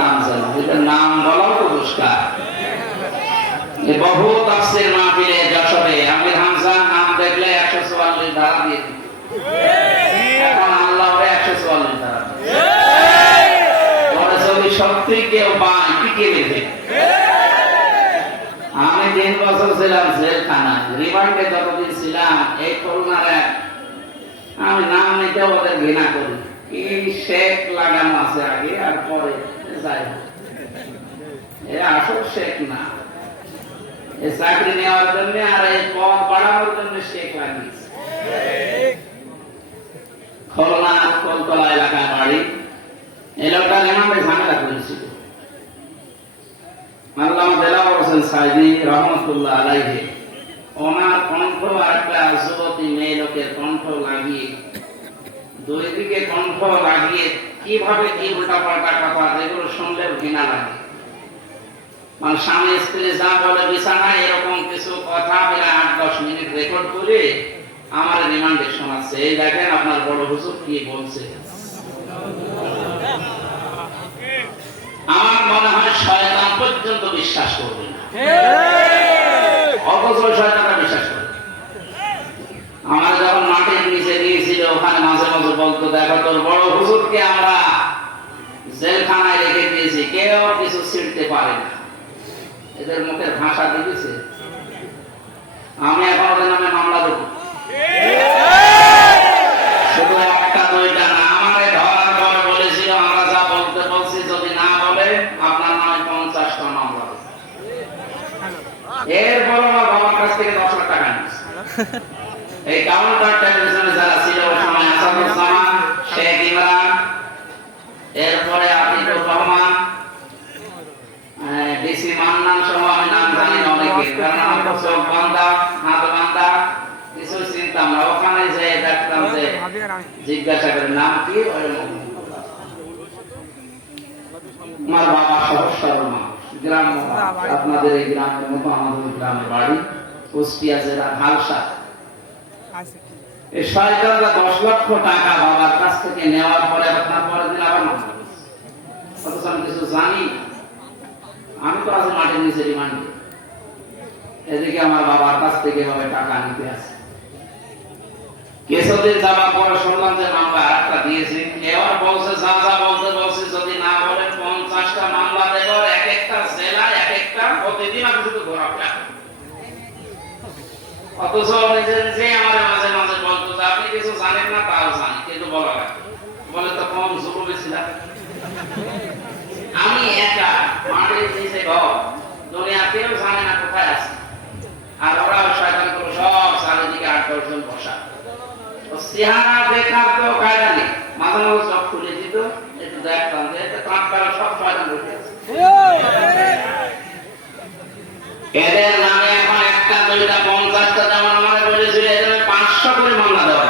নাম জানো, এটার নাম বলাও তো দুষ্কার। বহু তাফসীর মাহফিলে যশোরে আমির হামজা নাম দেখলে 144 ধারা দিয়ে দিত। এখন আল্লাহ 144 ধারা ওরা যদি সত্যি কেউ পায় টিকে রেখে। আমি 3 বছর ছিলাম জেলখানায়, রিমান্ডে যতদিন ছিলাম এই খুলনার এক, আমি নাম নিতে ওদের ঘৃণা করি, কি শেখ লাগানো আছে আগে আর পরে, যাই হোক এ আসল শেখ না, এই চাকরি নেওয়ার জন্য আর এই পদ বাড়ানোর জন্য শেখ লাগিয়েছে। খুলনা কলতলা এলাকায় বাড়ি, এই লোকটা রিমান্ডে ঝামেলা করেছিল। আল্লামা দেলাওয়ার হোসেন সাইদি রহমতুল্লাহ আলাইহি ওনার কণ্ঠ আর একটা যুবতী মেয়ে লোকের কণ্ঠ লাগিয়ে, দুই দিকে কণ্ঠ লাগিয়ে কিভাবে কি উল্টা পাল্টা কথা, যেগুলো শুনলে ঘৃণা লাগে। মানে স্বামী স্ত্রী যা বলে বিছানায় এরকম কিছু কথা 8-10 মিনিট রেকর্ড করে আমার রিমান্ডে শোনাচ্ছে। এই দেখেন আপনার বড় হুজুর কি বলছে। আমার মনে হয় শয়তান পর্যন্ত বিশ্বাস করবে না, অথচ শয়তানরা বিশ্বাস করে। আমার যখন মাটির নিচে দিয়েছিল ওখানে মাঝে মাঝে বলতো, দেখো তোর বড় হুজুরকে আমরা জেলখানায় রেখে দিয়েছি, কেউ কিছু ছিড়তে পারে না। এদের মুখের ভাষা দেখেছে। আমি এখন ওদের নামে মামলা দেব, শুধু 1-2টা না। আমারে ধরার পর বলেছিল আমরা যা বলতে বলছি যদি না বলে আপনার নামে 50টা মামলা দেব। এরপর আমার বাবার কাছ থেকে 10 লাখ টাকা নিয়েছে। এই কাউন্টার টেলিভিশনে যারা ছিল ওই সময় আসাদুজ্জামান, শেখ ইমরান, এরপরে আতিকুর রহমান, ডিসি মান্নান সহ আমি নাম জানি না অনেকে, কারণ আমার চোখ বান্ধা হাত বান্ধা কিছু চিন্তাম না। ওখানে যে দেখতাম যে জিজ্ঞাসা করে নাম কি, আমার বাবা সহজ সরল মানুষ, গ্রাম, আপনাদের এই গ্রামের মতো আমাদের গ্রামের বাড়ি কুষ্টিয়া জেলা ভালসা। এই শয়তানরা 10 লক্ষ টাকা বাবার কাছ থেকে নেওয়ার পরে আপনার পরের দিন আবার মামলা করেছে। অথচ আমি কিছু জানি, আমি তো আজ মাটির নিচে রিমান্ডে, এদিকে আমার বাবার কাছ থেকে এভাবে টাকা নিতে আসে। কিছুদিন যাবার পরে শুনলাম যে মামলা আরেকটা দিয়েছে। এবার বলছে যা যা বলতে বলছে যদি না বলেন 50টা মামলা দেব, এক একটা জেলায় এক একটা, প্রতিদিন আমি শুধু ঘোরাফেরা। অথচ যে আমার মাঝে মাঝে বলতো যে আপনি কিছু জানেন না, তাও জানি, কিন্তু বলা লাগে বলে তো কম জরুরি ছিলাম। আমি একা মাটির নিচে ঘর, দুনিয়া কেউ জানে না কোথায় আছি, আর ওরা শয়তান করে সব চারিদিকে 8-10 জন বসা। চেহারা দেখার তো কায়দা নেই, মাঝে মাঝে সব খুলে দিত, একটু দেখতাম যে কাঁটকারা সব শয়তান বসে আছে। এদের নামে এখন 1-2টা 50টা যেমন আমার বলেছিল, এদের 500 করে মামলা দেওয়া।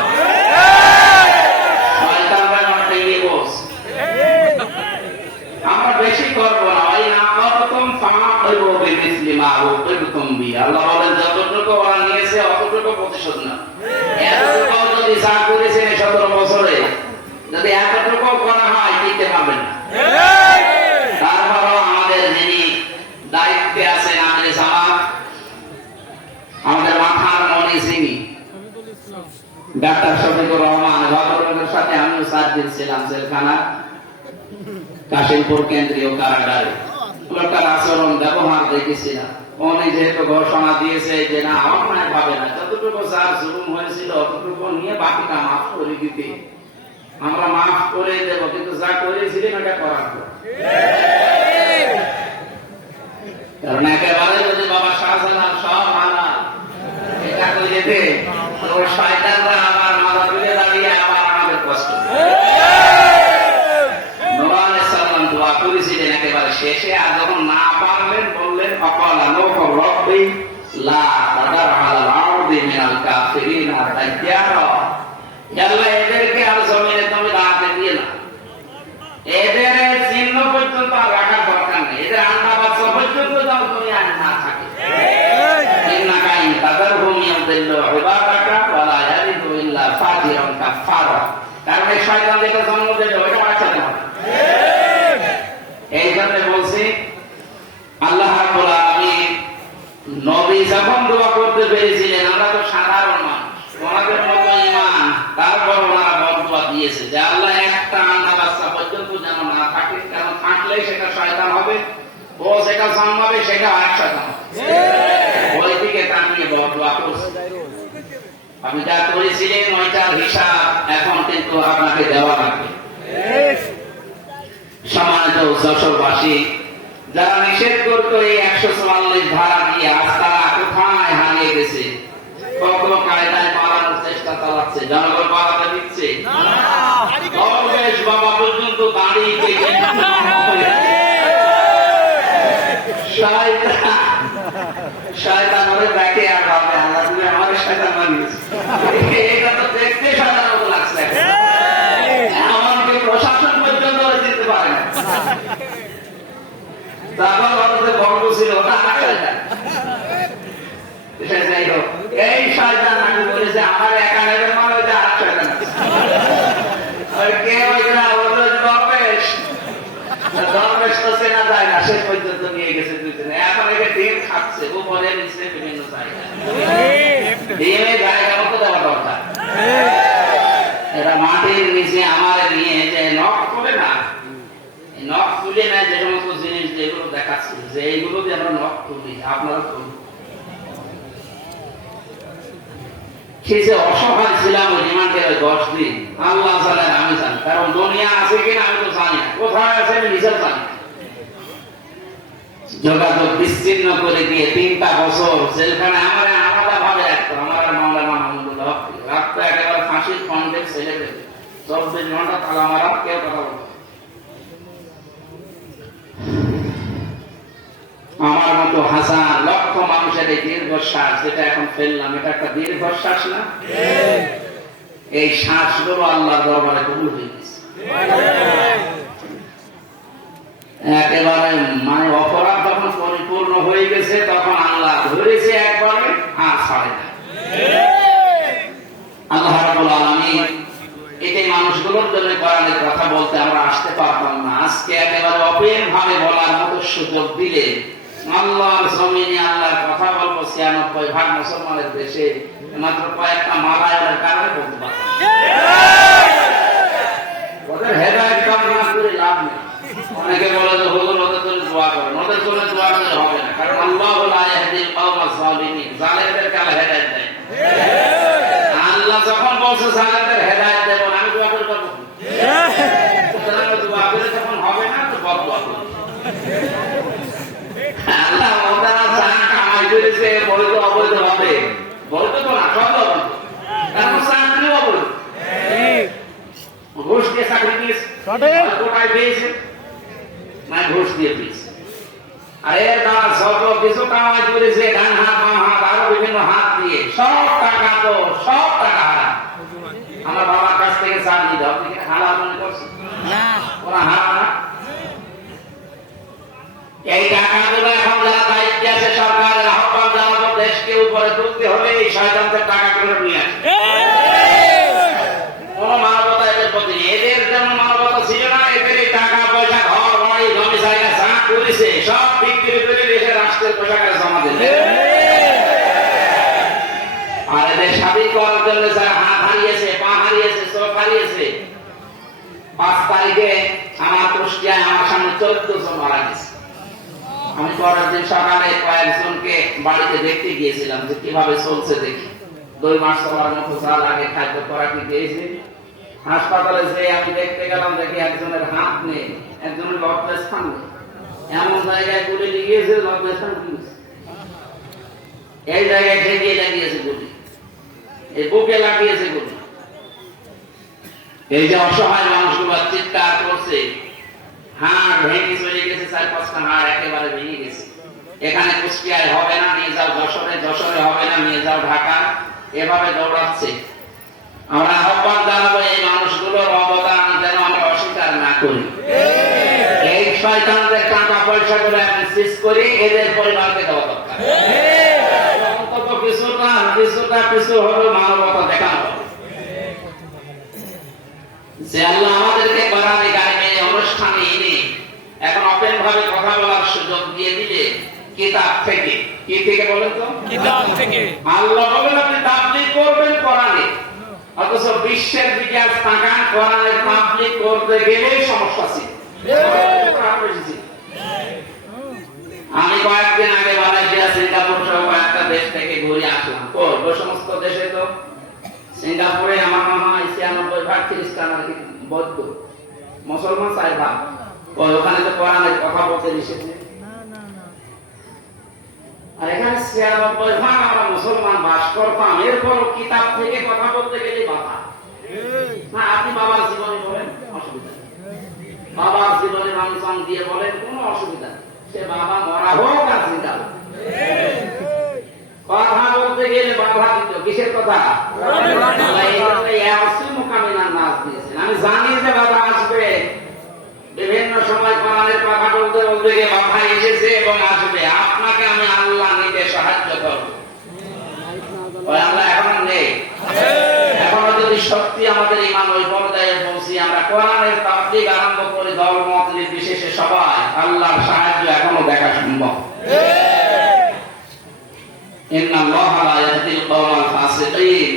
আমরা বেশি করবো না, ওই না করতাম ফাঁকবো বেমিসলি মারুফ বিকুম বি। আল্লাহ বলেন যতটুকু ওরা নিয়েছে অতটুকু প্রতিশোধ না। এতটুকু যদি যা করেছেন 17 বছরে, যদি এতটুকু করা হয় টিকতে পারবেন না। তারপরও আমাদের যিনি দায়িত্বে আছেন আমিরে জামাত, আমাদের মাথার মনি যিনি ডাক্তার শফিকুর রহমান, ভদ্রলোকের সাথে আমিও 4 দিন ছিলাম জেলখানা কাশিমপুর কেন্দ্রীয় কারাগারে। লোকটার আচরণ ব্যবহার দেখেছিলাম। উনি যেহেতু ঘোষণা দিয়েছে যে না অন্যায় ভাবে না, যতটুকু যার জুলুম হয়েছিল অতটুকু নিয়ে বাকিটা মাফ করে দিতে, আমরা মাফ করে দেব, কিন্তু যা করেছিলেন ওটা করার পর। কারণ একেবারে যদি বাবা শাহজালাল সব হালাল এটা করে যেতে, ওই শয়তানরা আবার মাথা তুলে দাঁড়িয়ে আবার আমাদের কষ্ট। করেছিলেন একেবারে শেষে, আর যখন না পারলেন বললেন অকালা নৌক রব্বি লা তাদার আলাল আরদি মিনাল কাফিরিনা দাইয়ারা। আল্লাহ এদেরকে আর জমিনে তুমি রাখতে দিয়ে না, এদের চিহ্ন পর্যন্ত আর রাখার দরকার নেই, এদের আন্ডা বাচ্চা পর্যন্ত যেন তুমি আর না থাকে। ইন্নাকা ইন তাদারহুম ইয়াদিল্লু ইবাদাকা ওয়া লা ইয়ালিদু ইল্লা ফাজিরান কাফারা। কারণ এই শয়তান যেটা জন্ম দেবে ওটা বাচ্চা না। এই জন্য বলছি আল্লাহ রাব্বুল আলামিন নবী যখন দোয়া করতে পেরেছিলেন, আমরা তো সাধারণ মানুষ, ওনাদের মতো ঈমান, তারপর ওনারা বদদোয়া দিয়েছে যে আল্লাহ একটা আনা বাচ্চা পর্যন্ত যেন না থাকে, কারণ থাকলে সেটা শয়তান হবে, ও সেটা জন্মাবে, সেটা আর শয়তান হবে। ওই দিকে তাকিয়ে বদদোয়া করছে। আপনি যা করেছিলেন ওইটার হিসাব এখন কিন্তু আপনাকে দেওয়া লাগবে। সম্মানিত যশোরবাসী, যারা নিষেধ করতো এই 144 ধারা দিয়ে আজ তারা কোথায় হারিয়ে গেছে, কত কায়দায় পালানোর চেষ্টা চালাচ্ছে, জনগণ পালাতে দিচ্ছে। দরবেশ বাবা পর্যন্ত দাঁড়িয়ে শয়তান ওরে দেখে আর ভাবে আল্লাহ তুমি আমাদের শয়তান বানিয়েছো। এটা তো দেখতে শয়তান মতো লাগছে, এমনকি প্রশাসন পর্যন্ত যেতে পারে না। তারপর ওদের বন্ধ ছিল ওটা যাই হোক, এই শয়তান আমি বলেছে আমার একা নেবেন মানে ওই যে আর শয়তান কে ওই দরবেশ, দরবেশ তো চেনা যায় না, শেষ পর্যন্ত নিয়ে গেছে দুজনে। এখন একে ডিম খাচ্ছে উপরে নিচে বিভিন্ন জায়গায়, ডিমের জায়গা মতো দেওয়া দরকার। এরা মাটির নিচে আমার নিয়ে যে নখ করে না, নখ তুলে নেয় যে সমস্ত জিনিস যেগুলো দেখাচ্ছে যে এইগুলো দিয়ে আমরা নখ তুলি, আপনারা তুলি। সে যে অসহায় ছিলাম ওই রিমান্ডের 10 দিন, আল্লাহ জানেন আমি জানি, কারণ দুনিয়া আছে কিনা আমি তো জানি না, কোথায় আছে আমি নিজেও জানি না। যোগাযোগ বিচ্ছিন্ন করে দিয়ে 3টা বছর জেলখানে আমার আলাদা ভাবে রাখতো। আমার মামলা মাহমুদুল্লাহ রাখতো একেবারে ফাঁসির খন্ডে ছেলে পেলে 24 ঘন্টা তালা মারা, কেউ কথা বলতো। আমার মতো হাজার লক্ষ মানুষের এই দীর্ঘশ্বাস যেটা এখন ফেললাম, এটা একটা দীর্ঘশ্বাস না? এই শ্বাসগুলো আল্লাহর দরবারে কবুল হয়ে গেছে। একেবারে মানে অপরাধ যখন পরিপূর্ণ হয়ে গেছে তখন আল্লাহ ধরেছে একবারে আর ছাড়ে না। আল্লাহ রাব্বুল আলামিন এই মানুষগুলোর জন্য কোরআনের কথা বলতে আমরা আসতে পারতাম না, আজকে একেবারে অপেন ভাবে বলার মতো সুযোগ দিলে আল্লাহর জমিনে আল্লাহর কথা বলবো 96% মুসলমানের দেশে মাত্র কয়েকটা মালায়ালের কারণে বলতে পারতাম। ওদের হেদায়েত কামনা করে লাভ নেই। অনেকে বলে যে হুজুর ওদের জন্য দোয়া করেন, ওদের জন্য দোয়া করলে হবে না, কারণ আল্লাহু লা ইয়াহদিল কওমাজ যালিমিন, জালেমদেরকে আল্লাহ হেদায়েত দেয়। আল্লাহ যখন বলছে জালেমদের হেদায়েত দেব, আমি দোয়া করে পাবো? দোয়া করে যখন হবে না তো বদদোয়া করব। আল্লাহ ওনারা যা কামাই করেছে বৈধ অবৈধ হবে, বৈধ তো না, সব অবৈধ, কারণ চাকরি অবৈধ। ঘুষ দিয়ে চাকরি দিয়েছে, কোটায় পেয়েছে না, ঘুষ দিয়ে পেয়েছে। আর এর দ্বারা যত কিছু কামাই করেছে ডান হাত বাম হাত আরো বিভিন্ন হাত দিয়ে, সব টাকা তো সব টাকা হারাম। আমার বাবার কাছ থেকে চাল নিতে হবে, হালাল মনে করছে ওরা হারাম না। এই টাকাগুলো এখন যারা দায়িত্বে আছে সরকারের আহ্বান জানাবো, দেশকে উপরে তুলতে হলে এই শয়তানদের টাকাগুলো নিয়ে আসে। কোন মানবতা এদের প্রতি, এদের যেমন মানবতা ছিল না, এদের এই টাকা পয়সা ঘর বাড়ি জমি জায়গা যা করেছে সব বিক্রি করে দেশের রাষ্ট্রের পোশাকে জমা দিলে। আর এদের স্বাধীন করার জন্য যারা হাত হারিয়েছে, পা হারিয়েছে, চোখ হারিয়েছে, 5 তারিখে আমার কুষ্টিয়ায় আমার সামনে 14 জন মারা গেছে। আমি পরের দিন সকালে কয়েকজনকে বাড়িতে দেখতে গিয়েছিলাম যে কিভাবে চলছে দেখি। 2 মাস চলার মতো যা লাগে খাদ্য খোরাকি দিয়েছে। হাসপাতালে যে আমি দেখতে গেলাম, দেখি একজনের হাত নেই, একজনের লজ্জাস্থান নেই, এমন জায়গায় গুলি লিগিয়েছে, লজ্জাস্থান এই জায়গায় ঠেকিয়ে লাগিয়েছে গুলি, এই বুকে লাগিয়েছে গুলি। এই যে অসহায় মানুষগুলো চিৎকার করছে, হাড় ভেঙে চলে গেছে, 4-5টা হাড় একেবারে ভেঙে গেছে। এখানে কুষ্টিয়ায় হবে না, নিয়ে যাও যশোরে, যশোরে হবে না, নিয়ে যাও ঢাকা, এভাবে দৌড়াচ্ছে। আমরা আহ্বান জানাবো এই মানুষগুলোর অবদান যেন আমরা অস্বীকার না করি। এই শয়তানদের টাকা পয়সা গুলো এখন শেষ করি, এদের পরিবারকে দেওয়া দরকার। অন্তত কিছুটা কিছু হলো মানবতা দেখানো হবে। যে আল্লাহ আমাদেরকে কোরআনে কারিমে অনুষ্ঠানে এনে এখন ওপেন ভাবে কথা বলার সুযোগ দিয়ে দিলে কিতাব থেকে, কি থেকে বলেন তো? কিতাব থেকে। আল্লাহ বলেন আপনি তাবলীগ করবেন কোরআনে, অথচ বিশ্বের দিকে আজ তাকান, কোরআনের তাবলীগ করতে গেলে সমস্যা ছিল। আমি কয়েকদিন আগে মালয়েশিয়া, সিঙ্গাপুর সহ কয়েকটা দেশ থেকে ঘুরে আসলাম। ওই সমস্ত দেশে তো, সিঙ্গাপুরে আমার মনে হয় 96% খ্রিস্টান আর কি বৌদ্ধ, মুসলমান 4 ভাগ। ওখানে তো কোরআনের কথা বলতে নিষেধ নেই। আর এখানে 96% আমরা মুসলমান বাস করতাম, এরপরও কিতাব থেকে কথা বলতে গেলে বাধা। না, আপনি বাবার জীবনে বলেন, অসুবিধা নেই। বাবার জীবনে মানুষ দিয়ে বলেন, কোনো অসুবিধা নেই। সে বাবা মরা হোক আর চিন্তা হোক, কথা বলতে গেলে বাধা দিত। কিসের কথা? আমি জানি যে বাধা আসবে, বিভিন্ন সময় কোরআনের কথা বলতে বলতে গিয়ে বাধা এসেছে এবং আসবে। আপনাকে আমি আল্লাহ নিতে সাহায্য করব। আল্লাহ এখন নেই, এখনো যদি সত্যি আমাদের ইমান ওই পর্যায়ে পৌঁছি, আমরা কোরআনের তাবলীগ আরম্ভ করি, দল মত নির্বিশেষে সবাই, আল্লাহর সাহায্য এখনো দেখা সম্ভব। ইন্নাল্লাহা লা ইয়াহদিল কওমাল ফাসিকিন,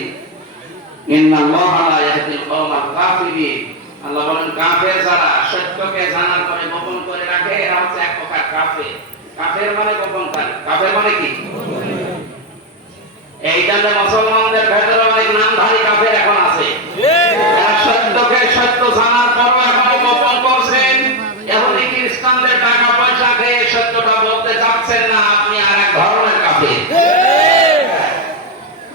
ইন্নাল্লাহা লা ইয়াহদিল কওমাল কাফিরিন। আল্লাহ বলেন, কাফের যারা সত্যকে জানার পরে গোপন করে রাখে, এরা হচ্ছে এক প্রকার কাফের। কাফের মানে গোপনকারী। কাফের মানে কি? এই জন্য মুসলমানদের ভেতরে অনেক নামধারী কাফের এখন আছে, যারা সত্যকে সত্য জানার পরও এখনো গোপন করছেন। এখন এই খ্রিস্টানদের টাকা পয়সা খেয়ে সত্যটা বলতে চাচ্ছেন না, আপনি আর এক ধরনের কাফের।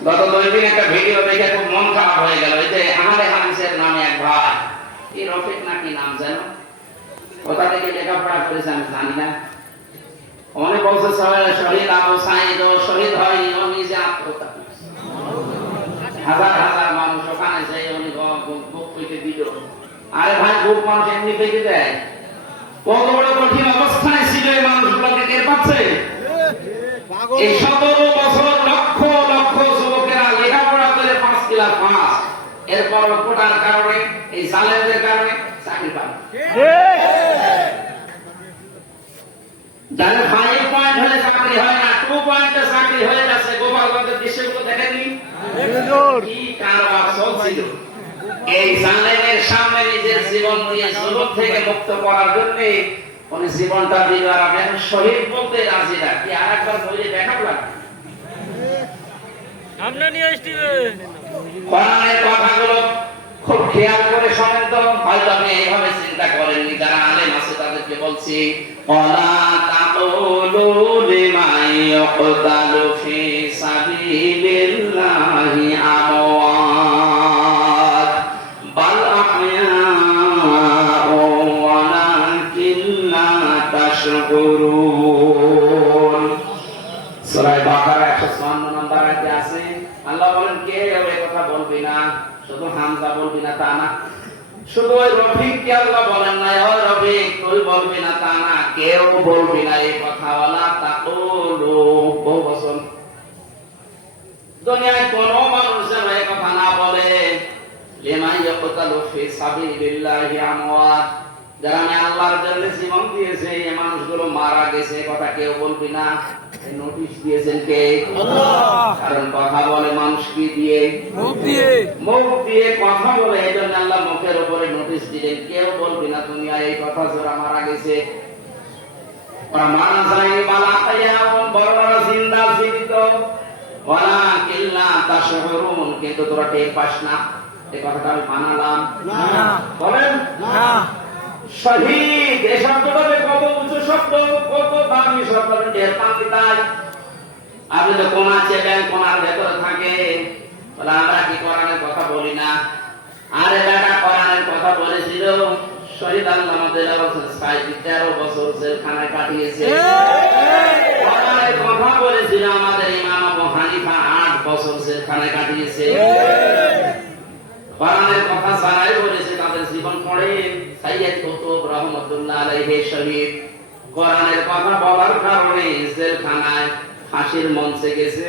গত 2 দিন একটা ভিডিও দেখে খুব মন খারাপ হয়ে গেল। এই যে আহলে হাদিসের নামে এক ভাই, কি রফিক নাকি নাম যেন, কোথা থেকে লেখাপড়া করেছে আমি জানি না, অনেক বলছে শহীদ আবু সাঈদ ও শহীদ হয়নি, ও নিজে আত্মহত্যা করেছে। হাজার হাজার মানুষ ওখানে যাই উনি বুক পেতে দিল। আরে ভাই, বুক মানুষ এমনি পেতে দেয়? কত বড় কঠিন অবস্থায় ছিল এই মানুষগুলোকে টের পাচ্ছে? এই 17 বছর লক্ষ লক্ষ যুবকেরা লেখাপড়া করে 5 ক্লাস পাস, এরপর কোটার কারণে, এই জালেমদের কারণে চাকরি পায়। যাদের 5 পয়েন্ট হলে চাকরি হয় না, 2 পয়েন্টে চাকরি হয়ে যাচ্ছে। গোপালগঞ্জের দৃশ্যগুলো দেখেননি? কি কারবার চলছিল! এই জালেমের সামনে নিজের জীবন দিয়ে জগৎ থেকে মুক্ত করার জন্য উনি জীবনটা দিল। আর আপনি এখন শহীদ বলতে রাজি না, কি আর একবার বলে দেখাবো লাগবে? কোরআনের কথাগুলো খুব খেয়াল করে শোনেন তো, হয়তো আপনি এইভাবে চিন্তা করেননি। যারা আলেম আছে তাদেরকে বলছি, ওয়ালা তাকুলু লিমান ইয়াকতালু ফি সাবিলিল্লাহি আমওয়াত বাল আহয়াউ ওয়ালাকিন লা তাশকুরুন। সূরা বাকারা 154 নম্বর আয়াতে আছে, আল্লাহ বলেন, কে এই কথা বলবি না? শুধু হামজা বলবি না তা না, শুধু ওই রফিক কে আল্লাহ বলেন না, ওই রফিক তুই বলবি না তা না, কেউ বলবি না এই কথা। ওয়ালা তাকুলু, বহু বছর দুনিয়ায় কোন মানুষ যেন এই কথা না বলে, লিমান ইয়াকতালু ফি সাবিলিল্লাহি আমওয়াত, যারা আমি আল্লাহর জন্য জীবন দিয়েছে এই মানুষগুলো মারা গেছে, কথা কেউ বলবি না। নোটিশ দিয়েছেন কে? আল্লাহ। কারণ কথা বলে মানুষ কি দিয়ে? মুখ দিয়ে। মুখ দিয়ে কথা বলে, এই জন্য আল্লাহ মুখের উপরে নোটিশ দিলেন, কেউ বলবি না দুনিয়ায় এই কথা, যারা মারা গেছে। ওরা মারা যায়নি, মালা তাইয়াম, বড়রা জিন্দা জীবিত, ওয়ালাকিন লা তাশউরুন, কিন্তু তোরা টের পাস না। এই কথাটা আমি বানালাম না, বলেন না। শহীদ এই শব্দটা কত উঁচু শব্দ, কত দামি শব্দ, টের পান তাই। আপনি তো কোনা চেপেন, কোনার ভেতরে থাকে, বলে আমরা কি কোরআনের কথা বলি না? আরে বেটা, কোরআনের কথা বলেছিল। শহীদ আল্লামা দেলাওয়ার হোসেন সাঈদী 13 বছর জেলখানায় কাটিয়েছে। কোরআনের কথা বলেছিল আমাদের ইমাম আবু হানিফা 8 বছর জেলখানায় কাটিয়েছে। কোরআনের কথা যারাই বলেছে তাদের জীবন পড়ে। সাইয়্যিদ কুতুব রহমাতুল্লাহ আলাইহি শহীদ কোরআনের কথা বলার কারণে জেলখানায় ফাঁসির মঞ্চে গেছে,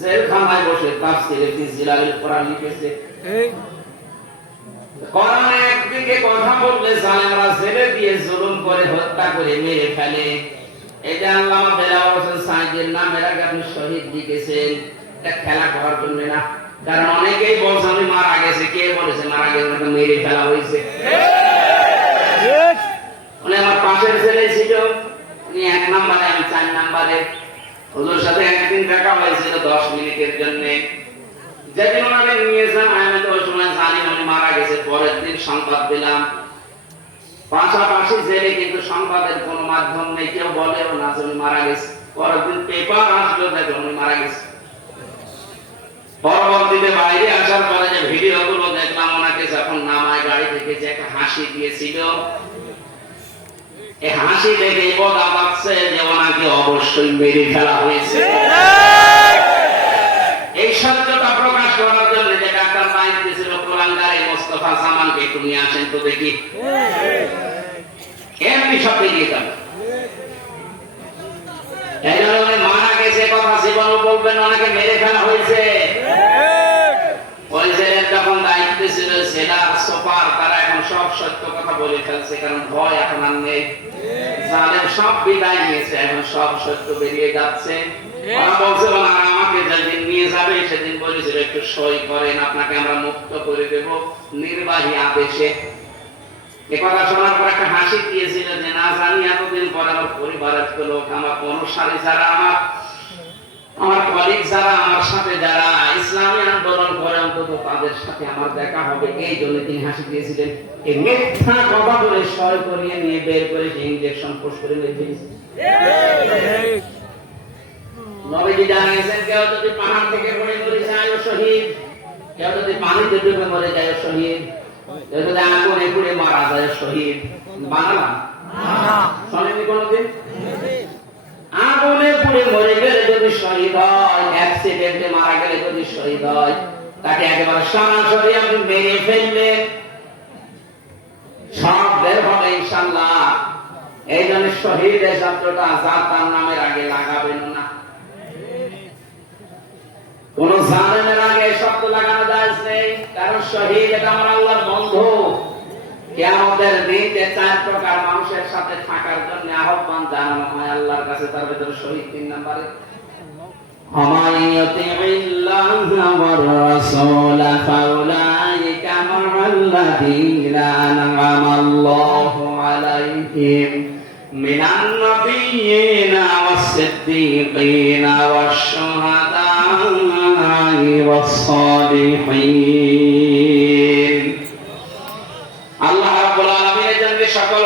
জেলখানায় বসে তাফসীরে ফি জিলালিল কোরআন লিখেছে। কোরআন একদিকে কথা বললে জালেমরা ছেড়ে দিয়ে জুলুম করে হত্যা করে মেরে ফেলে। এটা আল্লামা দেলাওয়ার হোসেন সাঈদীর নামের আগে আপনি শহীদ লিখেছেন, এটা খেলা করার জন্য না। কারণ অনেকেই বলছে উনি মারা গেছে, কে বলেছে মারা গেছে, ওনাকে মেরে ফেলা হয়েছে। উনি আমার পাশের ছেলে ছিল, উনি 1 নম্বরে, আমি 4 নম্বরে। ওদের সাথে একদিন দেখা হয়েছিল 10 মিনিটের জন্য। যেদিন ওনাকে নিয়ে যান আমি তো ওই সময় জানি উনি মারা গেছে। পরের দিন সংবাদ দিলাম, পাশাপাশি জেলে, কিন্তু সংবাদের কোন মাধ্যম নেই, কেউ বলেও না যে উনি মারা গেছে। পরের দিন পেপার আসলো, দেখো উনি মারা গেছে। পরবর্তীতে বাইরে আসার পরে যে ভিডিও গুলো দেখলাম, ওনাকে যখন নামায় গাড়ি থেকে যে একটা হাসি দিয়েছিল, এই হাসি দেখে বোঝা যাচ্ছে যে ওনাকে অবশ্যই মেরে ফেলা হয়েছে। এই সত্যটা প্রকাশ করার জন্য যে ডাক্তার মাইক দিয়েছিল কোরআনগারে মোস্তফা জামানকে একটু নিয়ে আসেন তো দেখি, এমনি সব বেরিয়ে গেল। এই জন্য উনি মারা গেছে কথা জীবনও বলবেন, ওনাকে মেরে ফেলা হয়েছে। ওই জেলের যখন দায়িত্ব ছিল জেলার সুপার, তারা এখন সব সত্য কথা বলে ফেলছে, কারণ ভয় এখন আর নেই। জালেম সব বিদায় নিয়েছে, এখন সব সত্য বেরিয়ে যাচ্ছে। ওরা বলছে ওনারা আমাকে যেদিন নিয়ে যাবে সেদিন বলেছিল একটু সই করেন, আপনাকে আমরা মুক্ত করে দেব নির্বাহী আদেশে। এ কথা শোনার পর একটা হাসি দিয়েছিল যে না জানি এতদিন পরে আমার পরিবারের লোক, আমার অনুসারী যারা, আমার কলিগ যারা, আমার সাথে যারা ইসলামী আন্দোলন করে, অন্তত তাদের সাথে আমার দেখা হবে, এই জন্য তিনি হাসি দিয়েছিলেন। এই মিথ্যা কথা বলে সই করিয়ে নিয়ে বের করে সেই ইনজেকশন পোস্ট করে মেরে দিয়েছে। নবীজি জানিয়েছেন, কেউ যদি পাহাড় থেকে পড়ে মরে যায় ও শহীদ, কেউ যদি পানিতে ডুবে মরে যায় ও শহীদ, কেউ যদি আগুনে পুড়ে মারা যায় ও শহীদ। বাংলা শোনেনি কোনদিন? আগুনে পুড়ে মরে গেলে যদি শহীদ হয়, অ্যাক্সিডেন্টে মারা গেলে যদি শহীদ হয়, তাকে একেবারে সরাসরি আপনি মেরে ফেললেন, সব বের হবে ইনশাআল্লাহ। এই জন্য শহীদের শব্দটা যা তার নামের আগে লাগাবেন না। কোন জালেমের আগে শব্দ লাগানো যায় নেই, কারণ শহীদ এটা আমার আল্লাহর বন্ধু। কিয়ামতের দিন যে 4 প্রকার মানুষের সাথে থাকার জন্য আহ্বান জানানো হয় আল্লাহর কাছে, তার ভিতরে শহীদ 3 নম্বরে। আমায়াতিল্লাহু ওয়া রাসূলা ফাউলাইকা মা'আল্লাযীনা আন'আমাল্লাহু আলাইহিম মিনান নাবিয়্যিনা ওয়াস-সিদ্দীকিনা ওয়াশ-শুহাদা'i ওয়াস-সালিহিন। আল্লাহ রাব্বুল আলামিনের জন্য সকল